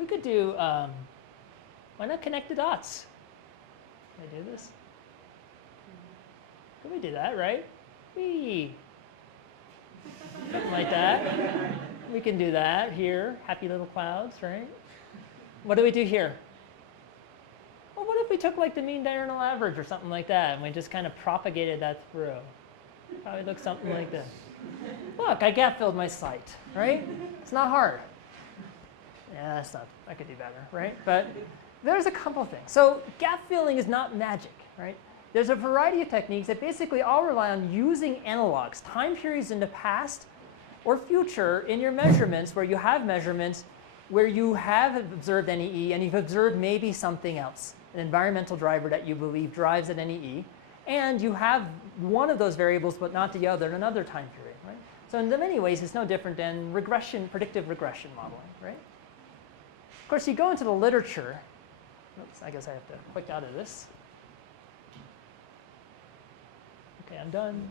We could do, why not connect the dots? Can I do this? Can we do that, right? Whee! Something like that. We can do that here. Happy little clouds, right? What do we do here? Well, what if we took like the mean diurnal average or something like that, and we just kind of propagated that through? Probably look something like this. Look, I gap filled my site, right? It's not hard. Yeah, that's not, I could do better, right? But there's a couple things. So gap filling is not magic, right? There's a variety of techniques that basically all rely on using analogs, time periods in the past or future in your measurements where you have measurements where you have observed NEE and you've observed maybe something else, an environmental driver that you believe drives at NEE, and you have one of those variables but not the other in another time period, right? So in many ways, it's no different than regression, predictive regression modeling, right? Of course, you go into the literature. Oops, I guess I have to click out of this. Okay, I'm done.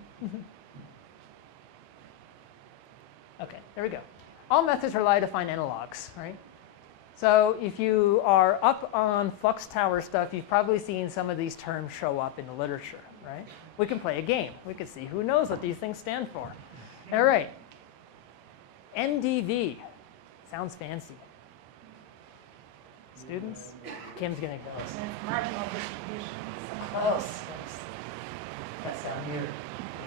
Okay, there we go. All methods rely to find analogs, right? So if you are up on flux tower stuff, you've probably seen some of these terms show up in the literature, right? We can play a game. We can see who knows what these things stand for. All right. NDV. Sounds fancy. Students? Kim's going to go. Marginal distribution. Close. That's down here.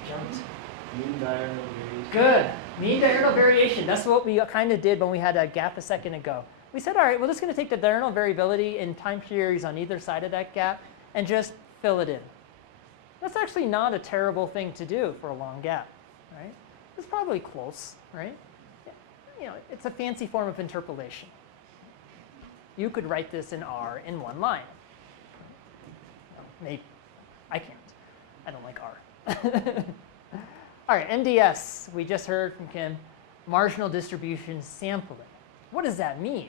Jumped. Mean diurnal variation. Good. Mean diurnal variation. That's what we kind of did when we had a gap a second ago. We said, all right, we're just going to take the diurnal variability in time periods on either side of that gap and just fill it in. That's actually not a terrible thing to do for a long gap, right? It's probably close, right? You know, it's a fancy form of interpolation. You could write this in R in one line. Maybe. I can't. I don't like R. All right, MDS, we just heard from Kim, marginal distribution sampling. What does that mean?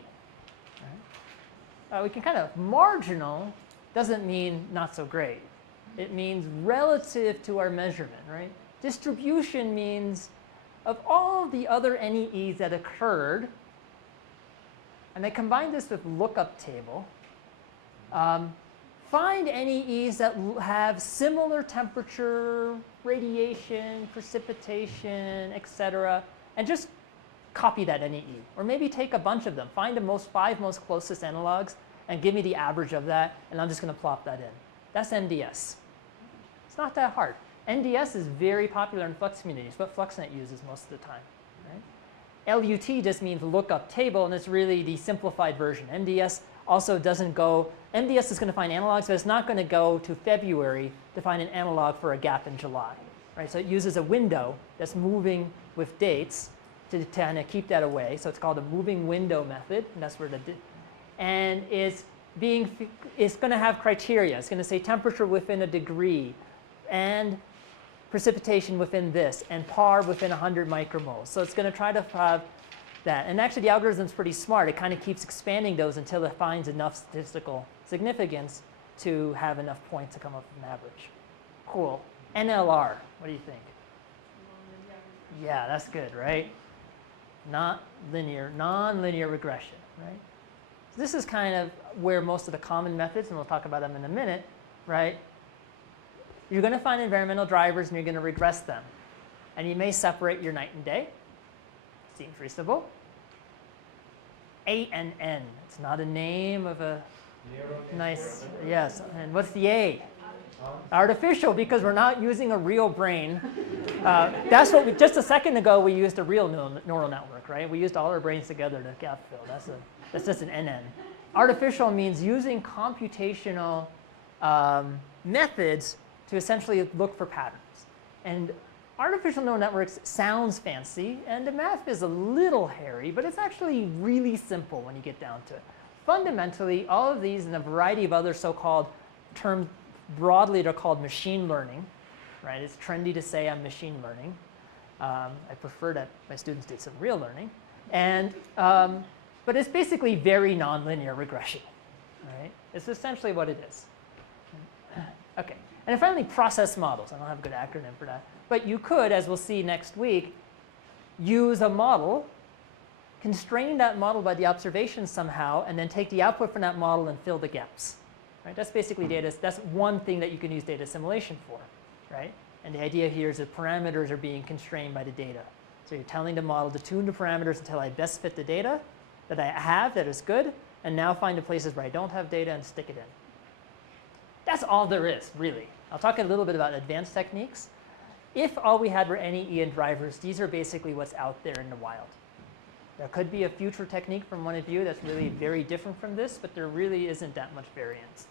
Right? We can kind of, marginal doesn't mean not so great. It means relative to our measurement, right? Distribution means of all the other NEEs that occurred, and I combined this with lookup table, find NEEs that have similar temperature, radiation, precipitation, etc., and just copy that NEE. Or maybe take a bunch of them, find the five most closest analogs, and give me the average of that, and I'm just going to plop that in. That's NDS. It's not that hard. NDS is very popular in Flux communities, but FluxNet uses most of the time. Right? LUT just means lookup table, and it's really the simplified version. NDS also doesn't go, MDS is going to find analogs, but it's not going to go to February to find an analog for a gap in July. Right? So it uses a window that's moving with dates to kind of keep that away. So it's called a moving window method, and that's where and it's going to have criteria. It's going to say temperature within a degree, and precipitation within this, and PAR within 100 micromoles. So it's going to try to have that. And actually, the algorithm's pretty smart. It kind of keeps expanding those until it finds enough statistical significance to have enough points to come up with an average. Cool. NLR, what do you think? Yeah, that's good, right? Not linear, non-linear regression, right? So this is kind of where most of the common methods, and we'll talk about them in a minute, right? You're going to find environmental drivers and you're going to regress them. And you may separate your night and day. Seems reasonable. ANN. It's not a name of a nice, yes. And what's the A? Artificial, because we're not using a real brain. That's what we, just a second ago, we used a real neural network, right? We used all our brains together to gap fill. That's just an NN. Artificial means using computational methods to essentially look for patterns. And artificial neural networks sounds fancy, and the math is a little hairy, but it's actually really simple when you get down to it. Fundamentally, all of these and a variety of other so-called terms, broadly they're called machine learning, right? It's trendy to say I'm machine learning. I prefer that my students did some real learning. And, but it's basically very nonlinear regression, right? It's essentially what it is. Okay. And finally, process models. I don't have a good acronym for that. But you could, as we'll see next week, use a model, constrain that model by the observations somehow, and then take the output from that model and fill the gaps. Right? That's basically data. That's one thing that you can use data assimilation for. Right? And the idea here is that parameters are being constrained by the data. So you're telling the model to tune the parameters until I best fit the data that I have that is good, and now find the places where I don't have data and stick it in. That's all there is, really. I'll talk a little bit about advanced techniques. If all we had were NEE and drivers, these are basically what's out there in the wild. There could be a future technique from one of you that's really very different from this, but there really isn't that much variance.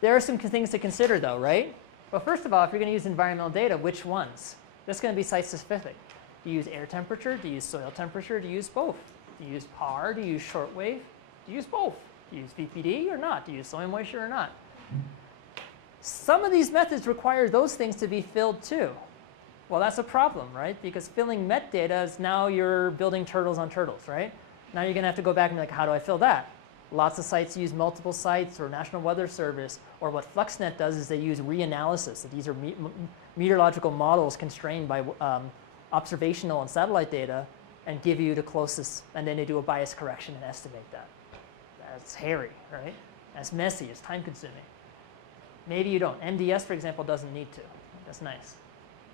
There are some things to consider, though, right? Well, first of all, if you're going to use environmental data, which ones? This is going to be site-specific. Do you use air temperature? Do you use soil temperature? Do you use both? Do you use PAR? Do you use shortwave? Do you use both? Do you use VPD or not? Do you use soil moisture or not? Some of these methods require those things to be filled too. Well, that's a problem, right? Because filling metadata is now you're building turtles on turtles, right? Now you're going to have to go back and be like, how do I fill that? Lots of sites use multiple sites or National Weather Service, or what FluxNet does is they use reanalysis. So these are meteorological models constrained by observational and satellite data and give you the closest, and then they do a bias correction and estimate that. That's hairy, right? That's messy, it's time consuming. Maybe you don't. MDS, for example, doesn't need to. That's nice.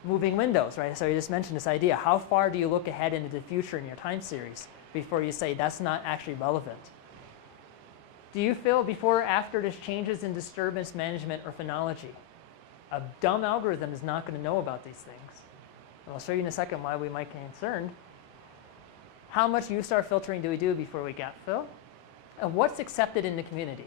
Moving windows, right? So you just mentioned this idea. How far do you look ahead into the future in your time series before you say that's not actually relevant? Do you feel before or after there's changes in disturbance management or phenology? A dumb algorithm is not going to know about these things. And I'll show you in a second why we might get concerned. How much U-star filtering do we do before we gap fill? And what's accepted in the community?